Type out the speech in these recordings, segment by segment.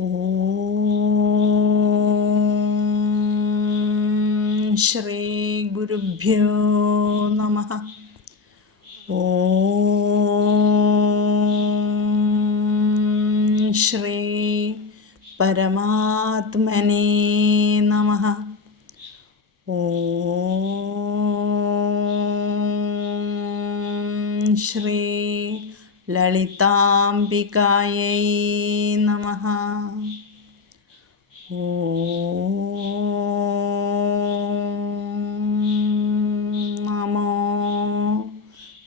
ഓം ശ്രീ ഗുരുഭ്യോ നമഃ. ഓം ശ്രീ പരമാത്മനേ നമഃ. ഓം ശ്രീ ലളിതാംബികായൈ നമഃ. ഓം നമോ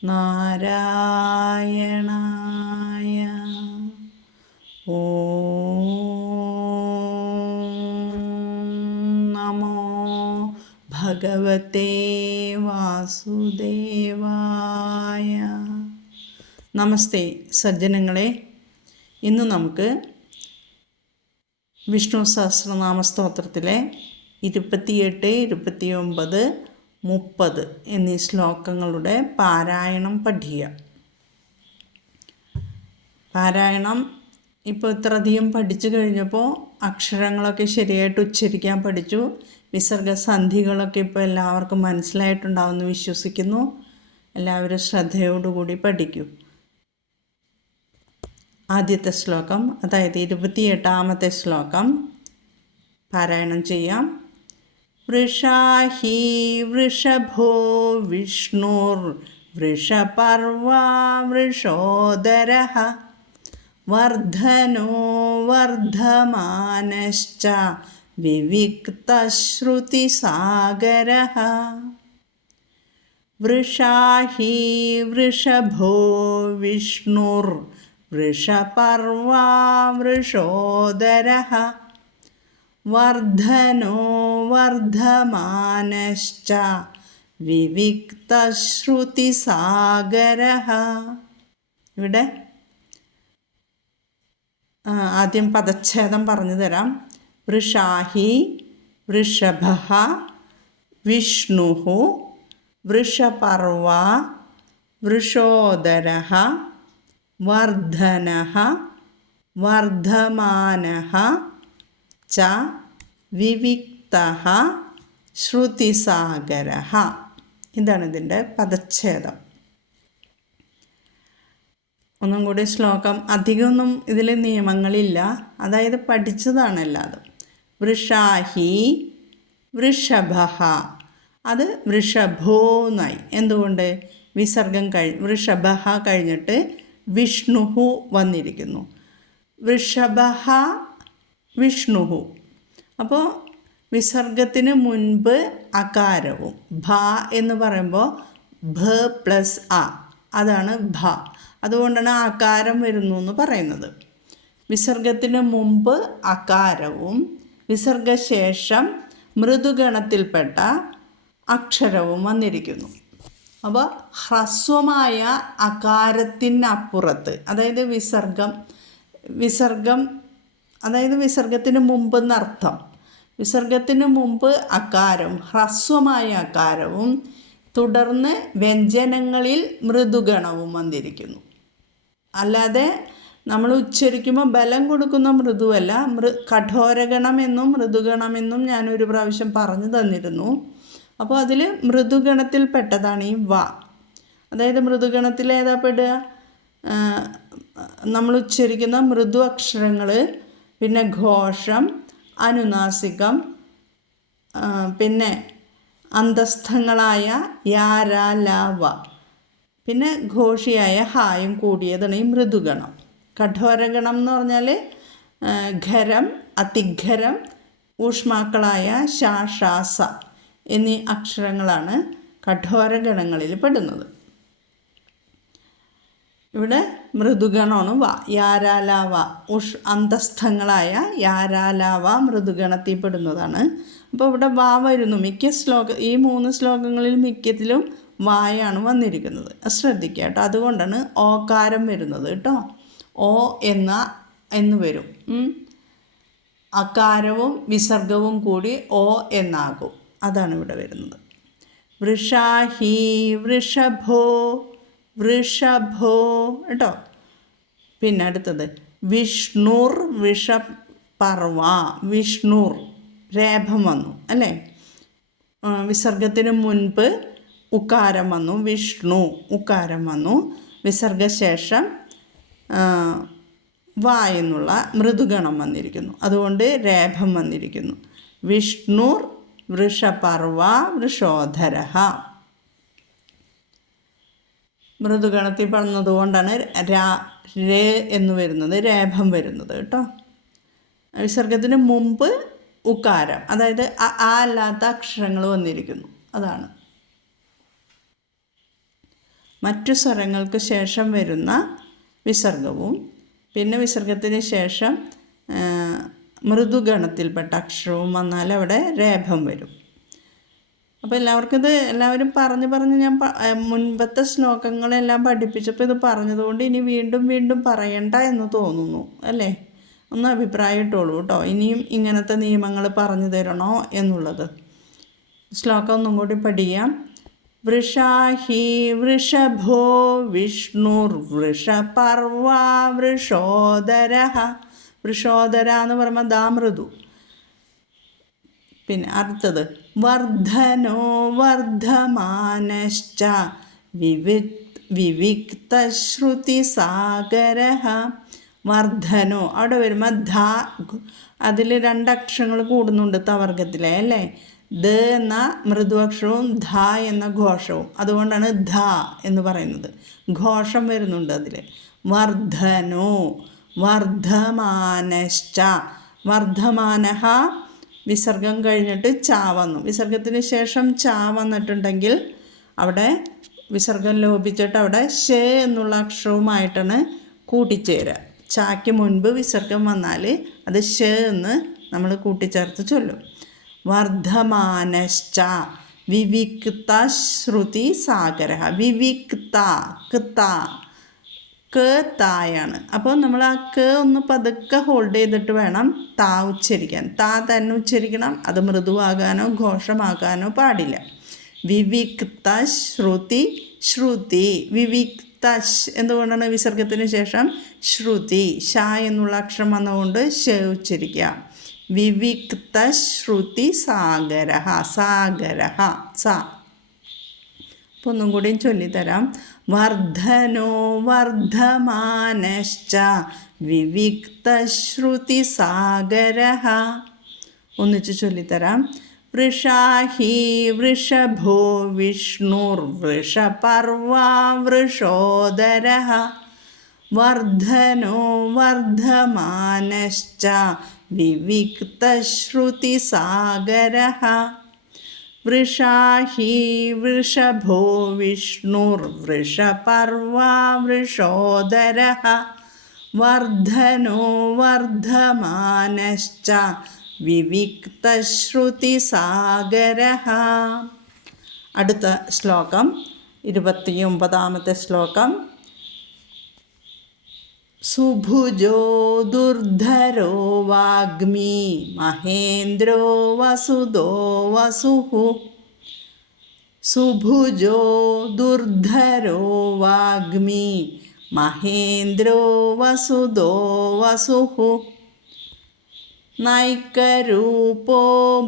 നാരായണായ. ഓം നമോ ഭഗവതേ വാസുദേവായ. നമസ്തേ സജ്ജനങ്ങളെ, ഇന്ന് നമുക്ക് വിഷ്ണു സഹസ്രനാമ സ്തോത്രത്തിലെ 28, 29, 30 എന്നീ ശ്ലോകങ്ങളുടെ പാരായണം പഠിക്കുക. പാരായണം ഇപ്പോൾ ഇത്രയധികം പഠിച്ചു കഴിഞ്ഞപ്പോൾ അക്ഷരങ്ങളൊക്കെ ശരിയായിട്ട് ഉച്ചരിക്കാൻ പഠിച്ചു. വിസർഗസന്ധികളൊക്കെ ഇപ്പോൾ എല്ലാവർക്കും മനസ്സിലായിട്ടുണ്ടാവുമെന്ന് വിശ്വസിക്കുന്നു. എല്ലാവരും ശ്രദ്ധയോടുകൂടി പഠിക്കൂ. ആദ്യത്തെ ശ്ലോകം, അതായത് 28ാമത്തെ ശ്ലോകം പാരായണം ചെയ്യാം. വൃഷാഹി വൃഷഭോ വിഷ്ണുർ വൃഷപർവാ വൃഷോദരഃ വർദ്ധനോ വർദ്ധമാനശ്ച വിവിക്തശ്രുതിസാഗരഃ. വൃഷാഹി വൃഷഭോ വിഷ്ണുർ വൃഷപർവാ വൃഷോദരഃ വർദ്ധനോ വർദ്ധമാനശ്ച വിവിക്തശ്രുതിസാഗരഃ. ഇവിടെ ആദ്യം പദച്ഛേദം പറഞ്ഞു തരാം. വൃഷാഹി വൃഷഭഃ വിഷ്ണുഃ വൃഷപർവാ വൃഷോദരഃ വർദ്ധനഃ വർദ്ധമാനഃ ച വിവിക്തഃ ശ്രുതിസാഗരഃ. ഇതാണ് ഇതിൻ്റെ പദച്ഛേദം. ഒന്നും കൂടി ശ്ലോകം. അധികമൊന്നും ഇതിൽ നിയമങ്ങളില്ല, അതായത് പഠിച്ചതാണ് എല്ലാതും. വൃഷാഹി വൃഷഭഃ, അത് വൃഷഭോ എന്നായി. എന്തുകൊണ്ട്? വിസർഗം വൃഷഭഃ കഴിഞ്ഞിട്ട് വിഷ്ണുഹു വന്നിരിക്കുന്നു. വൃഷഭഃ വിഷ്ണുഹു. അപ്പോൾ വിസർഗത്തിന് മുൻപ് അകാരവും ഭ എന്ന് പറയുമ്പോൾ ഭ പ്ലസ് അ, അതാണ് ഭ. അതുകൊണ്ടാണ് ആകാരം വരുന്നു എന്ന് പറയുന്നത്. വിസർഗത്തിന് മുമ്പ് അകാരവും വിസർഗശേഷം മൃദുഗണത്തിൽപ്പെട്ട അക്ഷരവും വന്നിരിക്കുന്നു. അപ്പോൾ ഹ്രസ്വമായ അകാരത്തിനപ്പുറത്ത്, അതായത് വിസർഗം അതായത് വിസർഗത്തിന് മുമ്പ് എന്നർത്ഥം. വിസർഗത്തിന് മുമ്പ് അകാരം, ഹ്രസ്വമായ അകാരവും തുടർന്ന് വ്യഞ്ജനങ്ങളിൽ മൃദുഗണവും വന്നിരിക്കുന്നു. അല്ലാതെ നമ്മൾ ഉച്ചരിക്കുമ്പോൾ ബലം കൊടുക്കുന്ന മൃദുവല്ല. കഠോരഗണമെന്നും മൃദുഗണമെന്നും ഞാനൊരു പ്രാവശ്യം പറഞ്ഞു തന്നിരുന്നു. അപ്പോൾ അതിൽ മൃദുഗണത്തിൽപ്പെട്ടതാണ് ഈ വ. അതായത് മൃദുഗണത്തിൽ ഏതാ പെടുക? നമ്മൾ ഉച്ചരിക്കുന്ന മൃദു അക്ഷരങ്ങൾ, പിന്നെ ഘോഷം, അനുനാസികം, പിന്നെ അന്തസ്ഥങ്ങളായ യാ രാ ലാ വ, പിന്നെ ഘോഷിയായ ഹായും കൂടിയതാണ് ഈ മൃദുഗണം. കഠോരഗണം എന്ന് പറഞ്ഞാൽ ഖരം, അതിഖരം, ഊഷ്മാക്കളായ ഷാ ഷാ സ എന്നീ അക്ഷരങ്ങളാണ് കഠോരഗണങ്ങളിൽ പെടുന്നത്. ഇവിടെ മൃദുഗണമാണ് വ. യാരാലാവ അന്തസ്ഥങ്ങളായ യാരാലാവ മൃദുഗണത്തിൽ പെടുന്നതാണ്. അപ്പോൾ ഇവിടെ വാ വരുന്നു. ഈ 3 ശ്ലോകങ്ങളിൽ മിക്കത്തിലും വായാണ് വന്നിരിക്കുന്നത്. ശ്രദ്ധിക്കുക കേട്ടോ. അതുകൊണ്ടാണ് ഓകാരം വരുന്നത് കേട്ടോ. ഓ എന്ന് വരും. അകാരവും വിസർഗവും കൂടി ഓ എന്നാകും. അതാണ് ഇവിടെ വരുന്നത്. വൃഷാഹി വൃഷഭോ കേട്ടോ. പിന്നെ അടുത്തത് വിഷ്ണുർ പർവ, വിഷ്ണുർ, രേഭം വന്നു അല്ലേ. വിസർഗത്തിന് മുൻപ് ഉകാരം വന്നു, വിഷ്ണു ഉകാരം വന്നു. വിസർഗശേഷം വ എന്നുള്ള മൃദുഗണം വന്നിരിക്കുന്നു, അതുകൊണ്ട് രേഭം വന്നിരിക്കുന്നു. വിഷ്ണുർ വൃഷപർവ വൃഷോധര. മൃദുഗണത്തിൽ പറഞ്ഞതുകൊണ്ടാണ് രേ എന്ന് വരുന്നത്, രേഭം വരുന്നത് കേട്ടോ. വിസർഗത്തിന് മുമ്പ് ഉകാരം, അതായത് ആ അല്ലാത്ത അക്ഷരങ്ങൾ വന്നിരിക്കുന്നു, അതാണ്. മറ്റു സ്വരങ്ങൾക്ക് ശേഷം വരുന്ന വിസർഗവും പിന്നെ വിസർഗത്തിന് ശേഷം മൃദുഗണത്തിൽപ്പെട്ട അക്ഷരവും വന്നാൽ അവിടെ രേഭം വരും. അപ്പോൾ എല്ലാവരും പറഞ്ഞ് ഞാൻ മുൻപത്തെ ശ്ലോകങ്ങളെല്ലാം പഠിപ്പിച്ചപ്പോൾ ഇത് പറഞ്ഞതുകൊണ്ട് ഇനി വീണ്ടും വീണ്ടും പറയണ്ട എന്ന് തോന്നുന്നു അല്ലേ. ഒന്ന് അഭിപ്രായം ഇട്ടോളൂ കേട്ടോ, ഇനിയും ഇങ്ങനത്തെ നിയമങ്ങൾ പറഞ്ഞു തരണോ എന്നുള്ളത്. ശ്ലോകം ഒന്നും കൂടി പഠിക്കാം. വൃഷാഹി വൃഷഭോ വിഷ്ണുർ വൃഷപർവ വൃഷോദര. വൃഷോദര എന്ന് പറയുമ്പോൾ ദാ മൃദു. പിന്നെ അടുത്തത് വർദ്ധനോ വർദ്ധമാനശ്ച വിവിക്തശ്രുതിസാഗര. വർദ്ധനോ അവിടെ വരുമ്പോൾ ധ, അതിൽ രണ്ടക്ഷരങ്ങൾ കൂടുന്നുണ്ട് തവർഗത്തിലെ അല്ലേ. ദ എന്ന മൃദുഅക്ഷരവും ധ എന്ന ഘോഷവും, അതുകൊണ്ടാണ് ധ എന്ന് പറയുന്നത്. ഘോഷം വരുന്നുണ്ട് അതിൽ. വർദ്ധനോ വർദ്ധമാനശ്ച. വർദ്ധമാനഃ വിസർഗം കഴിഞ്ഞിട്ട് ച വന്നു. വിസർഗത്തിന് ശേഷം ച വന്നിട്ടുണ്ടെങ്കിൽ അവിടെ വിസർഗം ലോപിച്ചിട്ട് അവിടെ ശ എന്നുള്ള അക്ഷരവുമായിട്ടാണ് കൂട്ടിച്ചേരുക. ചായ്ക്ക് മുൻപ് വിസർഗം വന്നാൽ അത് ശ എന്ന് നമ്മൾ കൂട്ടിച്ചേർത്ത് ചൊല്ലും. വർദ്ധമാനശ്ച വിവിക്ത ശ്രുതി സാഗര. വിവിക്ത ക തായാണ്. അപ്പോൾ നമ്മൾ ആ ക ഒന്ന് പതുക്കെ ഹോൾഡ് ചെയ്തിട്ട് വേണം താ ഉച്ചരിക്കാൻ. താ തന്നെ ഉച്ചരിക്കണം, അത് മൃദുവാകാനോ ഘോഷമാകാനോ പാടില്ല. വിവിക്ത ശ്രുതി വിവിക്ത. എന്തുകൊണ്ടാണ് വിസർഗത്തിന് ശേഷം ശ്രുതി ഷ എന്നുള്ള അക്ഷരം വന്നുകൊണ്ട് ശ ഉച്ചരിക്കുക. വിവിക്ത ശ്രുതി സാഗര. സ. അപ്പോൾ ഒന്നും കൂടിയും ചൊല്ലിത്തരാം. വർദ്ധനോ വർദ്ധമാനശ്ച വിവിക്ത ശ്രുതി സാഗര. ഒന്നിച്ച് ചൊല്ലിത്തരാം. വൃഷാഹി വൃഷഭോ വിഷ്ണുർ വൃഷപർവ വൃഷോദര. വർദ്ധനോ വർദ്ധമാനശ്ച വിവിക്ത ശ്രുതി സാഗര. വൃഷാഹി വൃഷഭോ വിഷ്ണുർ വൃഷപർവ വൃഷോദര. വർദ്ധനോ വർദ്ധമാനശ്ച വിവിക്ത ശ്രുതി സാഗര. അടുത്ത ശ്ലോകം 29ാമത്തെ ശ്ലോകം. സുഭുജോ ദുർധരോ വാഗ്മി മഹേന്ദ്രോ വസുദോ വസുഃ. സുഭുജോ ദുർധരോ വാഗ്മി മഹേന്ദ്രോ വസുദോ വസുഃ. നൈകരൂപോ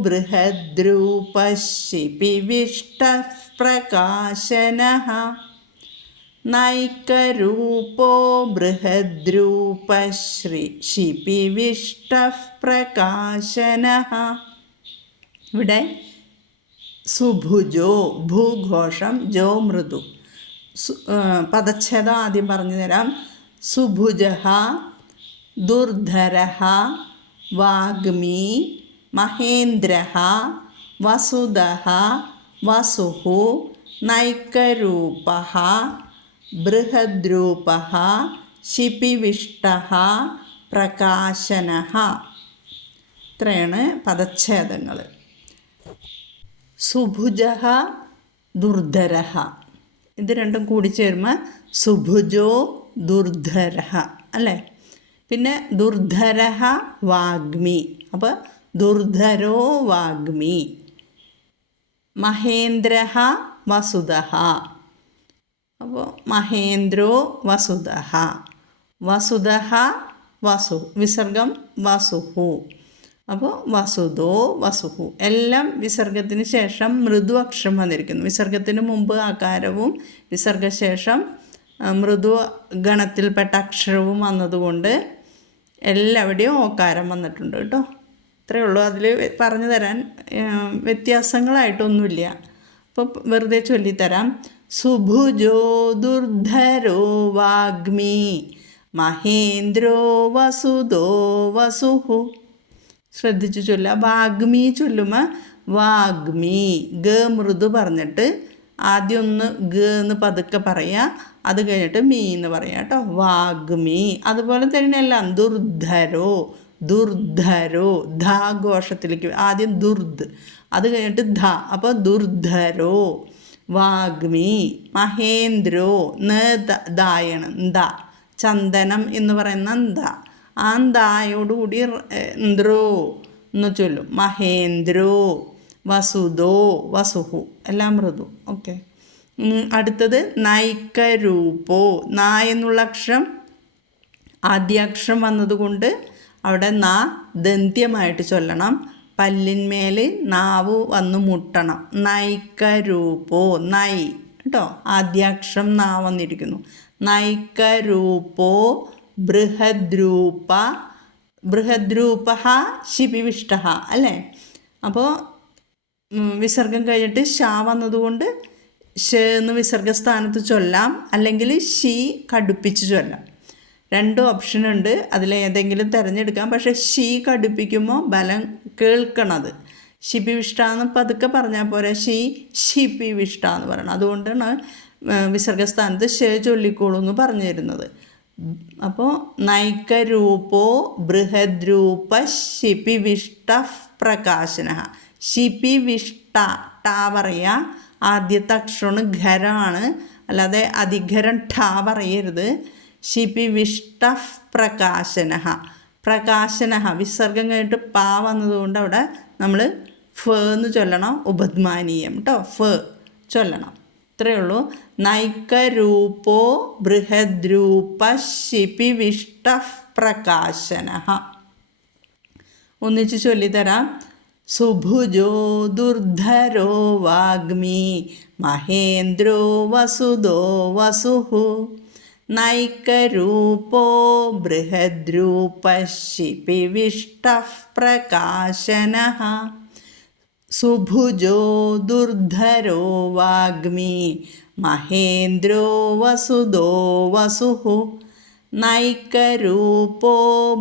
ബൃഹദ്രൂപശിപിവിഷ്ടഃ പ്രകാശനഃ. നൈകരൂപോ ബൃഹദ്രൂപശിപിവിഷ്ടഃ പ്രകാശനഃ. ഇവിടെ സുഭുജോ ഭൂഘോഷം, ജോ മൃദു. പദച്ഛേദം ആദ്യം പറഞ്ഞു തരാം. സുഭുജഃ ദുർധരഃ വാഗ്മി മഹേന്ദ്രഃ വസുദഃ വസുഃ നൈകരൂപഃ ബൃഹദ്രൂപഃ ശിപിവിഷ്ടഃ പ്രകാശനഃ. ഇത്രയാണ് പദച്ഛേദങ്ങൾ. സുഭുജഃ ദുർധരഃ, ഇത് രണ്ടും കൂടി ചേരുമ്പോൾ സുഭുജോ ദുർധരഃ അല്ലേ. പിന്നെ ദുർധരഃ വാഗ്മി, അപ്പോൾ ദുർധരോ വാഗ്മി. മഹേന്ദ്രഃ വസുദഃ, അപ്പോൾ മഹേന്ദ്രോ വസുദഃ. വസുദഃ വസു, വിസർഗം വസുഹു. അപ്പോൾ വസുദോ വസുഹു എല്ലാം വിസർഗത്തിന് ശേഷം മൃദു അക്ഷരം വന്നിരിക്കുന്നു. വിസർഗത്തിന് മുമ്പ് ആകാരവും വിസർഗശേഷം മൃദു ഗണത്തിൽപ്പെട്ട അക്ഷരവും വന്നതുകൊണ്ട് എല്ലാവിടെയും ഓകാരം വന്നിട്ടുണ്ട് കേട്ടോ. ഇത്രയേ ഉള്ളൂ. അതിൽ പറഞ്ഞു തരാൻ വ്യത്യാസങ്ങളായിട്ടൊന്നുമില്ല. അപ്പോൾ വെറുതെ ചൊല്ലിത്തരാം. സുഭുജോ ദുർധരോ വാഗ്മി മഹേന്ദ്രോ വസുദോ വസുഹു. ശ്രദ്ധിച്ചു ചൊല്ലുക. വാഗ്മി ചൊല്ലുമ്പോൾ വാഗ്മി ഗ മൃദു പറഞ്ഞിട്ട് ആദ്യം ഒന്ന് ഗ എന്ന് പതുക്കെ പറയുക, അത് കഴിഞ്ഞിട്ട് മീ എന്ന് പറയുക കേട്ടോ. വാഗ്മി. അതുപോലെ തന്നെ എല്ലാം ദുർധരോ ദുർധരോ ധ ഘോഷത്തിലേക്ക് ആദ്യം ദുർദ്, അത് കഴിഞ്ഞിട്ട് ധ, അപ്പോൾ ദുർധരോ. വാഗ്മി മഹേന്ദ്രോ ദായണം ദ, ചന്ദനം എന്ന് പറയുന്ന ദ, ആ ദായോടുകൂടി ന്ദ്രോ എന്ന് ചൊല്ലും. മഹേന്ദ്രോ വസുദോ വസുഹു എല്ലാം മൃദു. ഓക്കെ. അടുത്തത് നൈക്കരൂപോ. ന എന്നുള്ള അക്ഷരം ആദ്യാക്ഷരം വന്നതുകൊണ്ട് അവിടെ ന ദന്ത്യമായിട്ട് ചൊല്ലണം. പല്ലിന്മേൽ നാവ് വന്ന് മുട്ടണം. നൈക്കരൂപോ നൈ കേട്ടോ, ആദ്യാക്ഷരം നാ വന്നിരിക്കുന്നു. നൈക്കരൂപോ ബൃഹദ്രൂപ. ബൃഹദ്രൂപ ശിപിവിഷ്ട അല്ലേ. അപ്പോൾ വിസർഗം കഴിഞ്ഞിട്ട് ഷ വന്നതുകൊണ്ട് ഷ എന്ന് വിസർഗസ്ഥാനത്ത് ചൊല്ലാം, അല്ലെങ്കിൽ ഷി കടുപ്പിച്ച് ചൊല്ലാം. രണ്ട് ഓപ്ഷൻ ഉണ്ട്, അതിലേതെങ്കിലും തിരഞ്ഞെടുക്കാം. പക്ഷേ ഷി കടുപ്പിക്കുമ്പോൾ ബലം കേൾക്കണത്. ശിപിവിഷ്ട എന്ന് പതുക്കെ പറഞ്ഞാൽ പോരാ, ശിപിവിഷ്ട എന്ന് പറയണം. അതുകൊണ്ടാണ് വിസർഗസ്ഥാനത്ത് ഷ ചൊല്ലിക്കോളൂ എന്ന് പറഞ്ഞു തരുന്നത്. അപ്പോൾ നൈക്കരൂപോ ബൃഹദ്രൂപ ശിപിവിഷ്ട പ്രകാശന. ശിപിവിഷ്ട ടാ പറയുക. ആദ്യത്തെ അക്ഷരമാണ് ഖരമാണ്, അല്ലാതെ അധികരം ഠാ പറയരുത്. ശിപിവിഷ്ട പ്രകാശന. പ്രകാശന വിസർഗം കഴിഞ്ഞിട്ട് പാ വന്നതുകൊണ്ട് അവിടെ നമ്മൾ ഫ് എന്ന് ചൊല്ലണം. ഉപദ്മാനീയം കേട്ടോ, ഫ് ചൊല്ലണം. ഇത്രയേ ഉള്ളൂ. നൈക്കരൂപോ ബൃഹദ്രൂപ ശിപിവിഷ്ട പ്രകാശന. ഒന്നിച്ച് ചൊല്ലിത്തരാം. സുഭുജോ ദുർധരോ വാഗ്മി മഹേന്ദ്രോ വസുദോ വസുഹു നൈക്കരൂപോ ബൃഹദ്രൂപ ശിപിവിഷ്ട പ്രകാശന. സുഭുജോ ദുർധരോ വാഗ്മി മഹേന്ദ്രോ വസുദോ വസുഹു നൈക്കരൂപോ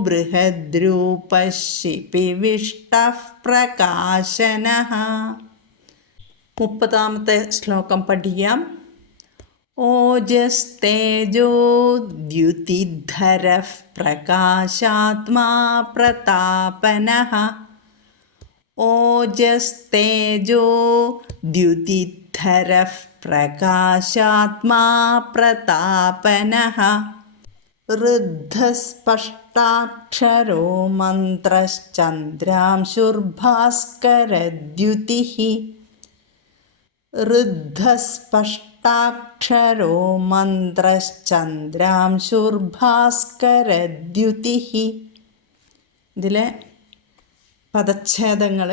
ബൃഹദ്രൂപ ശിപിവിഷ്ട പ്രകാശന. 30ാമത്തെ ശ്ലോകം പഠിക്കാം. ഓജസ്തേജോ ദ്യുതിധര പ്രകാശാത്മാ പ്രതാപനഃ. ഓജസ്തേജോ ദ്യുതിധര പ്രകാശാത്മാ പ്രതാപനഃ. ഋദ്ധസ്പഷ്ടാക്ഷരോ മന്ത്രശ്ചന്ദ്രാംശുർഭാസ്കരദ്യുതിഃ. ഋദ്ധസ്പഷ്ടാക്ഷരോ മന്ത്രശ്ചന്ദ്രാംശുർഭാസ്കരദ്യുതിഃ. ഇതിലെ പദച്ഛേദങ്ങൾ: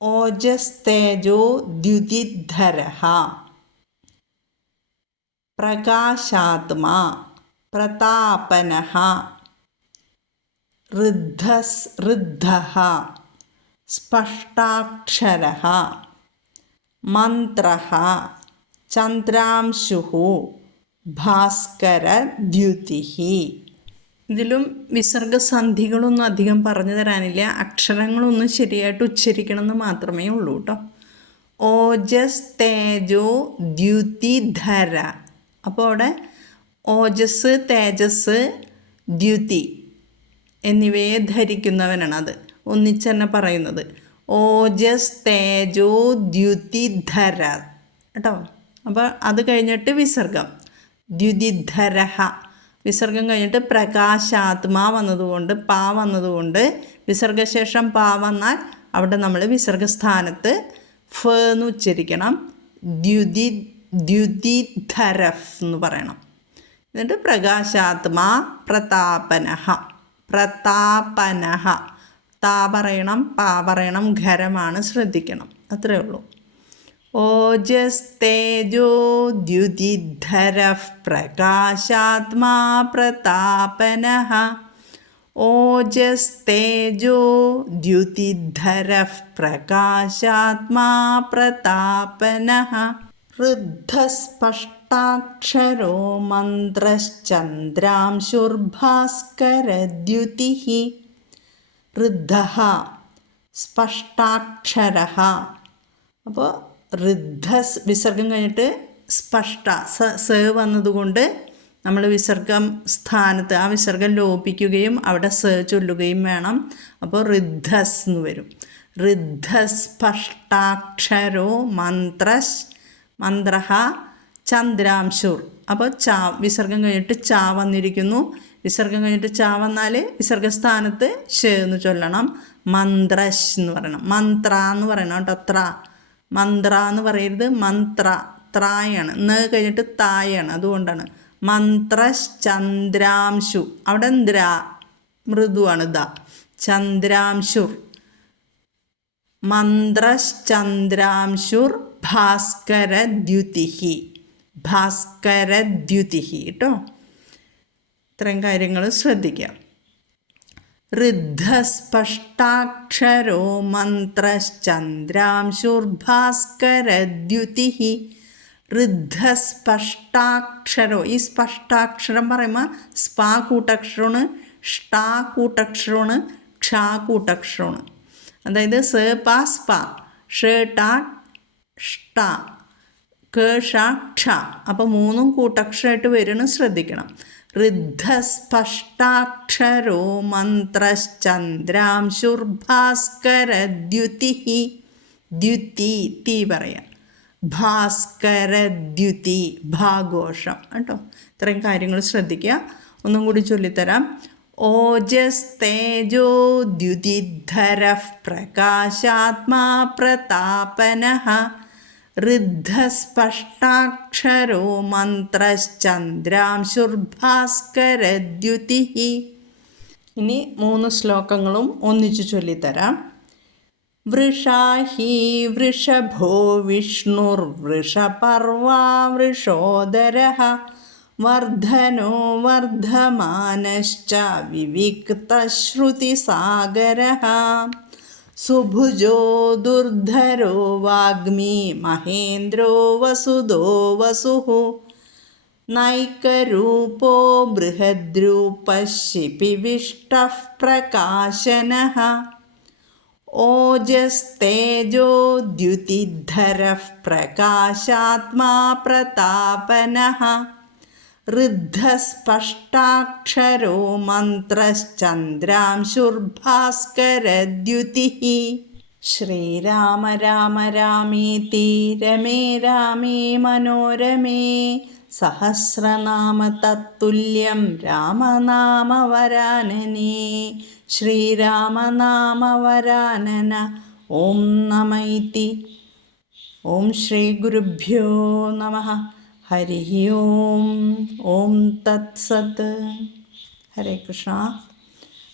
ഓജസ്തേജോ ദ്യുതിധരഃ, പ്രകാശാത്മാ, പ്രതാപനഃ, ഋദ്ധഃ, സ്പഷ്ടാക്ഷരഃ, മന്ത്രഃ, ചന്ദ്രാംശുഃ, ഭാസ്കരദ്യുതിഃ. ഇതിലും വിസർഗസന്ധികളൊന്നും അധികം പറഞ്ഞു തരാനില്ല. അക്ഷരങ്ങളൊന്നും ശരിയായിട്ട് ഉച്ചരിക്കണം എന്ന് മാത്രമേ ഉള്ളൂ കേട്ടോ. ഓജസ് തേജോ ദ്യുതിധര. അപ്പോൾ അവിടെ ഓജസ്, തേജസ്, ദ്യുതി എന്നിവയെ ധരിക്കുന്നവനാണ്. അത് ഒന്നിച്ച് തന്നെ പറയുന്നത്. ഓജസ് തേജോ ദ്യുതിധര കേട്ടോ. അപ്പോൾ അത് കഴിഞ്ഞിട്ട് വിസർഗം ദ്യുതിധരഃ. വിസർഗം കഴിഞ്ഞിട്ട് പ്രകാശാത്മാ വന്നതുകൊണ്ട്, പാ വന്നതുകൊണ്ട് വിസർഗശേഷം പാ വന്നാൽ അവിടെ നമ്മൾ വിസർഗസ്ഥാനത്ത് ഫ എന്ന് ഉച്ചരിക്കണം. ദ്യുതിധരഫ് എന്ന് പറയണം. എന്നിട്ട് പ്രകാശാത്മാ പ്രതാപനഃ. പ്രതാപനഃ. താ പറയണം, പാ പറയണം, ഖരമാണ്, ശ്രദ്ധിക്കണം. അത്രയേ ഉള്ളൂ. ഓജസ്തേജോ ദ്യുതിധരഃ പ്രകാശാത്മാ പ്രതാപനഃ. ഓജസ്തേജോ ദ്യുതിധരഃ പ്രകാശാത്മാ പ്രതാപനഃ. ഋദ്ധസ്പഷ്ടാക്ഷരോ മന്ത്രശ്ചന്ദ്രാംശുർഭാസ്കരദ്യുതിഃ. ഋദ്ധഃ സ്പഷ്ടാക്ഷരഃ. അപ്പോൾ ഋദ്ധസ് വിസർഗം കഴിഞ്ഞിട്ട് സ്പഷ്ട സ വന്നതുകൊണ്ട് നമ്മൾ വിസർഗം സ്ഥാനത്ത് ആ വിസർഗം ലോപിക്കുകയും അവിടെ സ ചൊല്ലുകയും വേണം. അപ്പോൾ ഋദ്ധസ് എന്ന് വരും. ഋദ്ധസ്പഷ്ടാക്ഷരോ മന്ത്രഃ ചന്ദ്രാംശുർ. അപ്പോൾ ചാ വിസർഗം കഴിഞ്ഞിട്ട് ചാ വന്നിരിക്കുന്നു. വിസർഗം കഴിഞ്ഞിട്ട് ചാ വന്നാൽ വിസർഗസ്ഥാനത്ത് ഷ എന്ന് ചൊല്ലണം. മന്ത്രശ് എന്ന് പറയണം. മന്ത്ര എന്ന് പറയണം കേട്ടോ. ത്ര മന്ത്ര എന്ന് പറയരുത്. മന്ത്ര ത്രായാണ്. ന കഴിഞ്ഞിട്ട് തായാണ്. അതുകൊണ്ടാണ് മന്ത്രശ്ചന്ദ്രാംശു. അവിടെ ദ്രാ മൃദുവാണ്. ദ ചന്ദ്രാംശുർ. മന്ത്രശ്ചന്ദ്രാംശുർ ഭാസ്കരദ്യുതിഃ. ഭാസ്കരദ്യുതിഃ കേട്ടോ. ഇത്രയും കാര്യങ്ങൾ ശ്രദ്ധിക്കാം. ഋദ്ധസ്പഷ്ടാക്ഷരോ മന്ത്രശ്ചന്ദ്രാംശുർഭാസ്കരദ്യുതിഃ. ഋദ്ധസ്പഷ്ടാക്ഷരോ. ഈ സ്പഷ്ടാക്ഷരം പറയുമ്പോൾ സ്പാ കൂട്ടക്ഷരമാണ്, ഷ്ടാ കൂട്ടക്ഷരമാണ്, ക്ഷാ കൂട്ടക്ഷരമാണ്. അതായത് സ പ സ്പ, ഷ ട ഷ്ട, ക ഷ ക്ഷ. അപ്പോൾ മൂന്നും കൂട്ടക്ഷരമായിട്ട് വരുന്നത് ശ്രദ്ധിക്കണം. ഋദ്ധസ്പഷ്ടാക്ഷരോ മന്ത്രശ്ചന്ദ്രാംശുർഭാസ്കരദ്യുതിഃ. ദ്യുതി തീ പറയാം. ഭാസ്കരദ്യുതി ഭാഘോഷം കേട്ടോ. ഇത്രയും കാര്യങ്ങൾ ശ്രദ്ധിക്കുക. ഒന്നും കൂടി ചൊല്ലിത്തരാം. ഓജസ്തേജോ ദ്യുതിധരഃ പ്രകാശാത്മാ പ്രതാപനഃ. ഋദ്ധസ്പഷ്ടാക്ഷരോ മന്ത്രശ്ചന്ദ്രാംശുർഭാസ്കരദ്യുതിഃ. ഇനി 3 ശ്ലോകങ്ങളും ഒന്നിച്ചു ചൊല്ലിത്തരാം. വൃഷാഹി വൃഷഭോ വിഷ്ണുർവൃഷപർവാ വൃഷോദരഃ. വർദ്ധനോ വർദ്ധമാനശ്ച വിവിക്തശ്രുതിസാഗരഃ. സുഭുജോ ദുർധരോ വാഗ്മി മഹേന്ദ്രോ വസുദോ വസുഃ. നൈകരൂപോ ബൃഹദ്രൂപഃ ശിപിവിഷ്ടഃ പ്രകാശനഃ. ഓജസ്തേജോ ദ്യുതിധരഃ പ്രകാശാത്മാ പ്രതാപനഃ. ഋദ്ധസ്പഷ്ടാക്ഷരോ മന്ത്രശ്ചന്ദ്രാംശുർഭാസ്കരദ്യുതിഃ. ശ്രീരാമ രാമ രാമേതി രമേ രാമേ മനോരമേ. സഹസ്രനാമ തത്തുല്യം രാമനാമവരാനനേ. ശ്രീരാമനാമവരാനന. ഓം നമ ഇതി. ഓം ശ്രീ ഗുരുഭ്യോ നമഃ. ഹരി ഓം. ഓം തത്സത്. ഹരേ കൃഷ്ണ.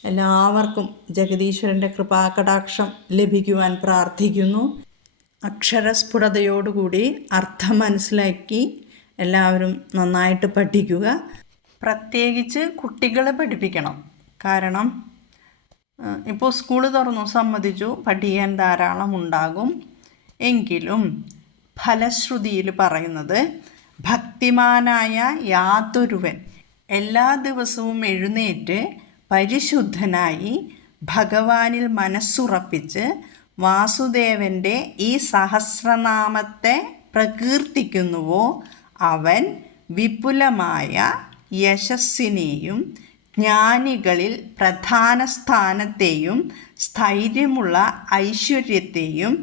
എല്ലാവർക്കും ജഗദീശ്വരൻ്റെ കൃപാകടാക്ഷം ലഭിക്കുവാൻ പ്രാർത്ഥിക്കുന്നു. അക്ഷരസ്ഫുടതയോടുകൂടി അർത്ഥം മനസ്സിലാക്കി എല്ലാവരും നന്നായിട്ട് പഠിക്കുക. പ്രത്യേകിച്ച് കുട്ടികളെ പഠിപ്പിക്കണം. കാരണം ഇപ്പോൾ സ്കൂൾ തുറന്നു, സമ്മതിച്ചു, പഠിക്കാൻ ധാരാളം ഉണ്ടാകും. എങ്കിലും ഫലശ്രുതിയിൽ പറയുന്നത് ഭക്തിമാനായ യാതൊരുവൻ എല്ലാ ദിവസവും എഴുന്നേറ്റ് പരിശുദ്ധനായി ഭഗവാനിൽ മനസ്സുറപ്പിച്ച് വാസുദേവൻ്റെ ഈ സഹസ്രനാമത്തെ പ്രകീർത്തിക്കുന്നുവോ അവൻ വിപുലമായ യശസ്സിനെയും ജ്ഞാനികളിൽ പ്രധാന സ്ഥാനത്തെയും സ്ഥൈര്യമുള്ള ഐശ്വര്യത്തെയും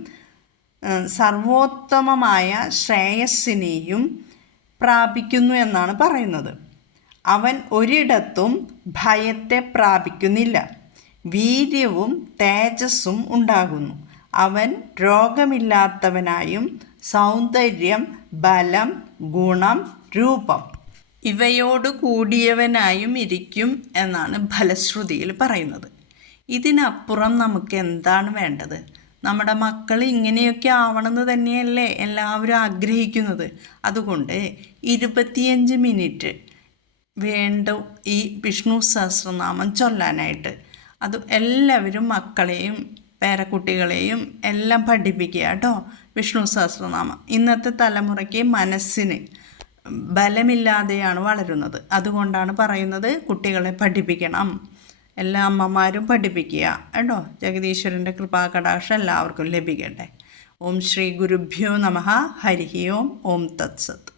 സർവോത്തമമായ ശ്രേയസ്സിനെയും പ്രാപിക്കുന്നു എന്നാണ് പറയുന്നത്. അവൻ ഒരിടത്തും ഭയത്തെ പ്രാപിക്കുന്നില്ല. വീര്യവും തേജസ്സും ഉണ്ടാകുന്നു. അവൻ രോഗമില്ലാത്തവനായും സൗന്ദര്യം, ബലം, ഗുണം, രൂപം ഇവയോട് കൂടിയവനായും ഇരിക്കും എന്നാണ് ഫലശ്രുതിയിൽ പറയുന്നത്. ഇതിനപ്പുറം നമുക്ക് എന്താണ് വേണ്ടത്? നമ്മുടെ മക്കൾ ഇങ്ങനെയൊക്കെ ആവണമെന്ന് തന്നെയല്ലേ എല്ലാവരും ആഗ്രഹിക്കുന്നത്. അതുകൊണ്ട് 25 മിനിറ്റ് വേണ്ട ഈ വിഷ്ണു സഹസ്രനാമം ചൊല്ലാനായിട്ട്. അത് എല്ലാവരും മക്കളെയും പേരക്കുട്ടികളെയും എല്ലാം പഠിപ്പിക്കുക കേട്ടോ. വിഷ്ണു സഹസ്രനാമം ഇന്നത്തെ തലമുറയ്ക്ക് മനസ്സിന് ബലമില്ലാതെയാണ് വളരുന്നത്. അതുകൊണ്ടാണ് പറയുന്നത് കുട്ടികളെ പഠിപ്പിക്കണം. എല്ലാ അമ്മമാരും പഠിപ്പിക്കുക കേട്ടോ. ജഗദീശ്വരൻ്റെ കൃപാകടാക്ഷം എല്ലാവർക്കും ലഭിക്കട്ടെ. ഓം ശ്രീ ഗുരുഭ്യോ നമഃ. ഹരി ഓം. ഓം തത്സത്ത്.